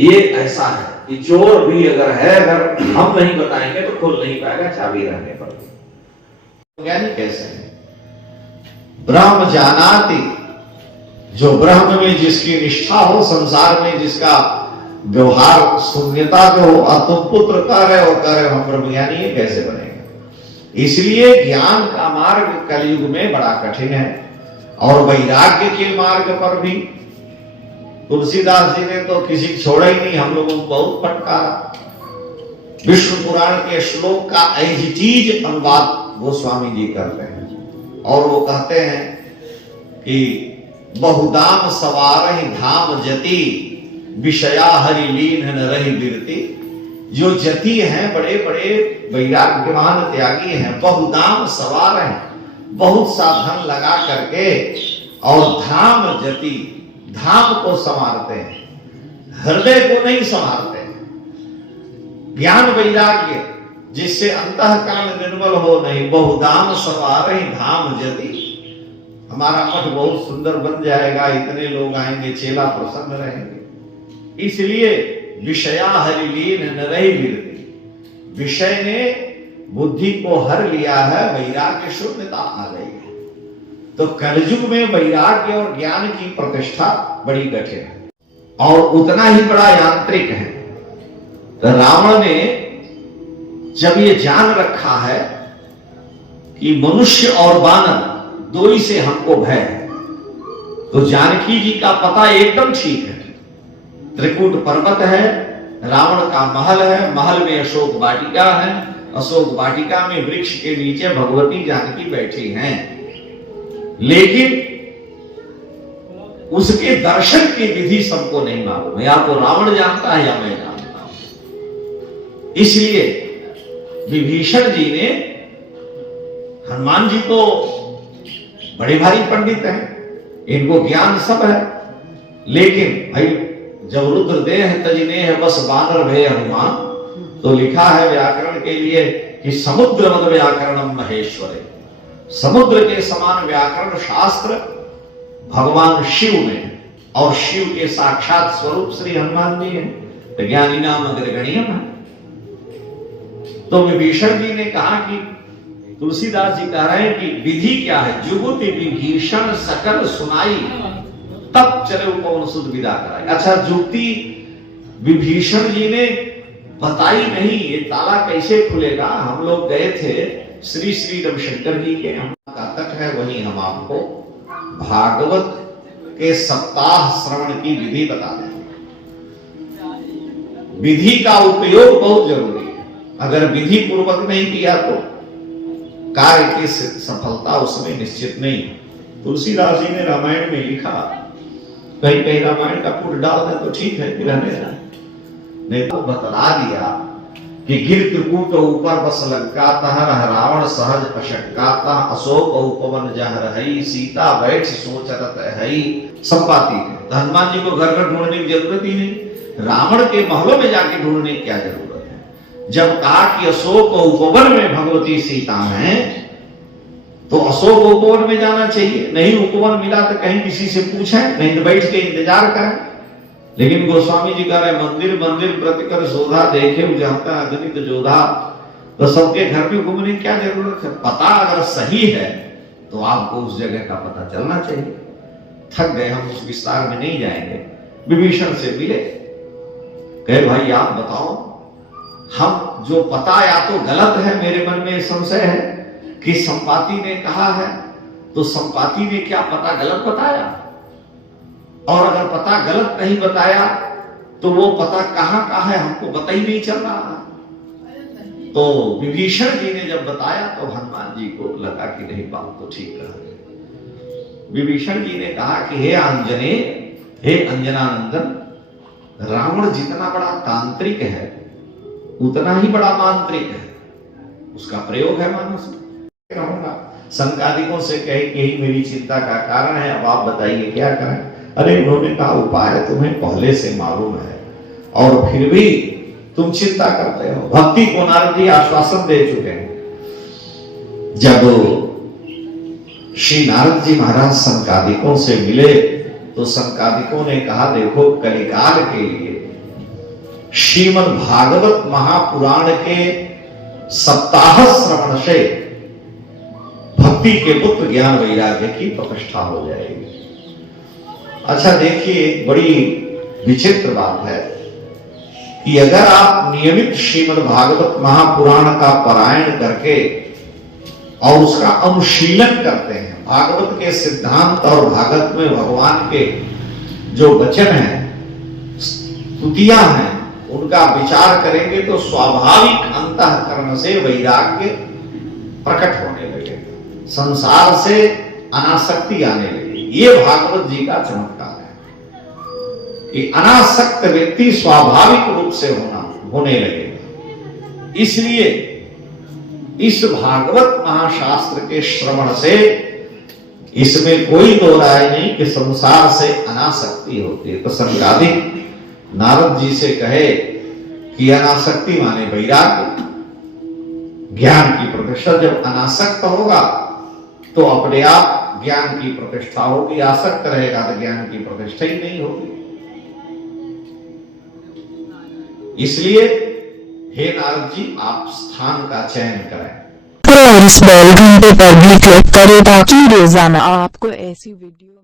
ये ऐसा है कि चोर भी अगर है, अगर हम नहीं बताएंगे तो खुल नहीं पाएगा चाबी रहने पर। ज्ञानी कैसे है? ब्रह्म जानाति, जो ब्रह्म में जिसकी निष्ठा हो, संसार में जिसका व्यवहार शून्यता जो हो, और तुम पुत्र कह रहे हो हम ब्रह्मज्ञानी, ये कैसे बनेगा? इसलिए ज्ञान का मार्ग कलयुग में बड़ा कठिन है। और वैराग्य के मार्ग पर भी तुलसीदास जी ने तो किसी छोड़ा ही नहीं, हम लोगों को बहुत फटकारा। विष्णु पुराण के श्लोक का एज इट इज अनुवाद गोस्वामी जी करते हैं और वो कहते हैं कि बहुदाम सवार धाम जति विषया हरि लीन न रही बिरती। जो जति हैं, बड़े बड़े वैराग्यवान त्यागी हैं, बहुदाम सवार हैं, बहुत सा धन लगा करके, और धाम जति, धाम को संवारते हैं, हृदय को नहीं संवारते। ज्ञान वैराग्य जिससे अंतःकरण निर्मल हो नहीं, बहुदाम सवार ही धाम जति। हमारा मठ बहुत सुंदर बन जाएगा, इतने लोग आएंगे, चेला प्रसन्न रहेंगे। इसलिए विषया हरि लीन न रही बिरती, विषय ने बुद्धि को हर लिया है, वैराग्य शून्यता आ गई है। तो कलयुग में वैराग्य और ज्ञान की प्रतिष्ठा बड़ी कठिन है और उतना ही बड़ा यांत्रिक है। तो रावण ने जब ये जान रखा है कि मनुष्य और वानर दो ही से हमको भय है, तो जानकी जी का पता एकदम ठीक है। त्रिकूट पर्वत है, रावण का महल है, महल में अशोक वाटिका है, अशोक वाटिका में वृक्ष के नीचे भगवती जानकी बैठी हैं। लेकिन उसके दर्शन की विधि सबको नहीं मालूम, या तो रावण जानता है या मैं जानता हूं। इसलिए विभीषण जी ने, हनुमान जी तो बड़े भारी पंडित हैं, इनको ज्ञान सब है, लेकिन भाई जब रुद्र देह तजिने है बस बानर भय हनुमान, तो लिखा है व्याकरण के लिए कि समुद्र मद व्याकरणम महेश्वरे, समुद्र के समान व्याकरण शास्त्र भगवान शिव में, और शिव के साक्षात स्वरूप श्री हनुमान जी हैं, ज्ञानी नाम अग्रगण्यम है। तो विभीषण जी ने कहा कि तुलसीदास जी कह रहे हैं कि विधि क्या है, जुगुति विभीषण सकल सुनाई, तब चले उपवन सुध विदा कराई। अच्छा, जुक्ति विभीषण जी ने बताई नहीं, ये ताला कैसे खुलेगा। हम लोग गए थे श्री श्री रविशंकर जी के का तट है, वहीं हम आपको भागवत के सप्ताह श्रवण की विधि बता देंगे। विधि का उपयोग बहुत जरूरी है, अगर विधि पूर्वक नहीं किया तो कार्य की सफलता उसमें निश्चित नहीं। तुलसीदास जी ने रामायण में लिखा, कहीं कहीं रामायण का पुट डाल दे तो ठीक है, नहीं तो बतला दिया कि गिर त्रिकूट ऊपर बस लंका, तह रावण सहज अशंका, अशोक उपवन जह रही, सीता बैठ सोचत है। सब बात ही है, हनुमान जी को घर घर ढूंढने की जरूरत ही नहीं, रावण के महलों में जाके ढूंढने की क्या जरूरत है। जब कहा कि अशोक उपवन में भगवती सीता है, तो अशोक उपवन में जाना चाहिए। नहीं उपवन मिला तो कहीं किसी से पूछें, नहीं तो बैठ के इंतजार करें। लेकिन गोस्वामी जी कह रहे मंदिर मंदिर प्रतिकर शोधा, देखे जाता अगणित जोधा, तो सबके घर में घूमने की क्या जरूरत है। पता अगर सही है तो आपको उस जगह का पता चलना चाहिए। थक गए, हम उस विस्तार में नहीं जाएंगे। विभीषण से मिले, कहे भाई आप बताओ, हम जो पता या तो गलत है, मेरे मन में संशय है कि संपाति ने कहा है, तो संपाति ने क्या पता गलत बताया, और अगर पता गलत नहीं बताया तो वो पता कहां का है हमको पता ही नहीं चल रहा। तो विभीषण जी ने जब बताया तो हनुमान जी को लगा कि नहीं, बात तो ठीक कहा। विभीषण जी ने कहा कि हे अंजने, हे अंजनानंदन, रावण जितना बड़ा तांत्रिक है उतना ही बड़ा मांत्रिक है, उसका प्रयोग है मानस में। कहूंगा संकादिकों से कहे कि यही मेरी चिंता का कारण है, अब आप बताइए क्या करें। अरे उन्होंने कहा उपाय तुम्हें पहले से मालूम है और फिर भी तुम चिंता करते हो। भक्ति को नारद जी आश्वासन दे चुके हैं। जब श्री नारद जी महाराज संकादिकों से मिले तो संकादिकों ने कहा देखो कलिकाल के लिए श्रीमद् भागवत महापुराण के सप्ताह श्रवण से भक्ति के पुत्र ज्ञान वैराग्य की प्रतिष्ठा हो जाएगी। अच्छा देखिए, बड़ी विचित्र बात है कि अगर आप नियमित श्रीमद् भागवत महापुराण का पारायण करके और उसका अनुशीलन करते हैं, भागवत के सिद्धांत और भागवत में भगवान के जो वचन हैं, स्तुतियां हैं, उनका विचार करेंगे तो स्वाभाविक अंतःकरण से वैराग्य प्रकट होने लगेगा, संसार से अनासक्ति आने लगेगी। ये भागवत जी का चमत्कार है कि अनासक्त व्यक्ति स्वाभाविक रूप से होने लगेगा। इसलिए इस भागवत महाशास्त्र के श्रवण से इसमें कोई दो राय नहीं कि संसार से अनासक्ति होती है। तो संगादिक नारद जी से कहे कि अनासक्ति माने वैराग्य, ज्ञान की प्रतिष्ठा। जब अनासक्त होगा तो अपने आप ज्ञान की प्रतिष्ठा होगी, आसक्त रहेगा तो ज्ञान की प्रतिष्ठा ही नहीं होगी। इसलिए हे नारद जी, आप स्थान का चयन करें और इस बेल घंटे पर भी क्लिक करें ताकि रोजाना आपको ऐसी वीडियो